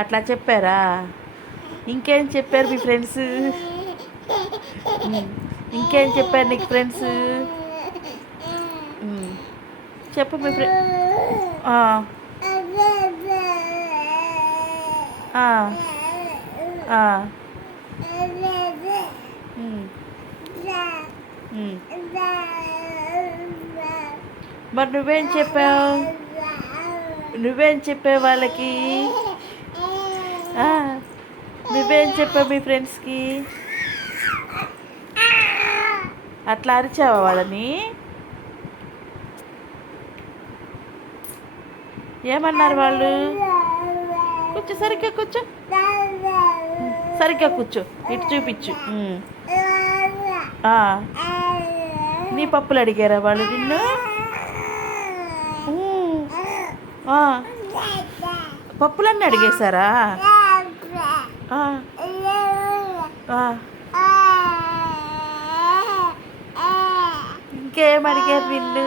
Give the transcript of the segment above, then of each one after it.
అట్లా చెప్పారా? ఇంకేం చెప్పారు మీ ఫ్రెండ్స్? ఇంకేం చెప్పారు నీకు ఫ్రెండ్స్? చెప్పు మీ ఫ్రెండ్. మరి నువ్వేం చెప్పావు? వాళ్ళకి? నువ్వేం చెప్పావు మీ ఫ్రెండ్స్కి? అట్లా అరిచావా వాళ్ళని? ఏమన్నారు వాళ్ళు? కూర్చో, సరిగ్గా కూర్చో, సరిగ్గా కూర్చో, ఇటు చూపించు. నీ పప్పులు అడిగారా వాళ్ళు నిన్ను? పప్పులన్నీ అడిగేశారా? ఇంకేం అడిగారు నిన్ను?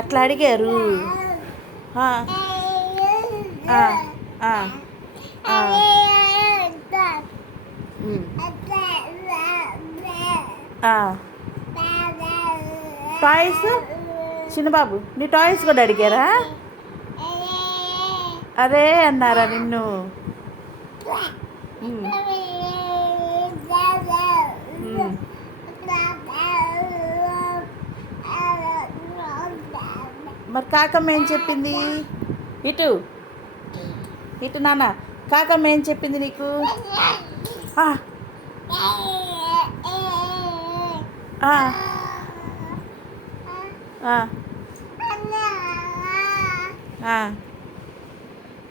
అట్లా అడిగారు. టాయ్స్ చిన్నబాబు, నీ టాయ్స్ కూడా అడిగారా? అరే అన్నారా నిన్ను? మరి కాకమ్మ ఏం చెప్పింది? ఇటు ఇటు నాన్న, కాకమ్మ ఏం చెప్పింది నీకు?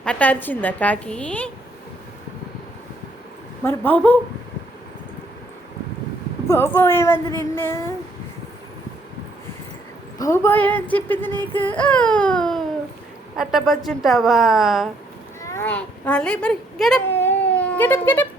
అట్ట అరిచిందా కాకి? మరి బాబు ఏమంది నిన్ను? బాబు ఏమని చెప్పింది నీకు? అట్ట బజ్జుంటావా? లే మరి, గెటప్ గెటప్ గెటప్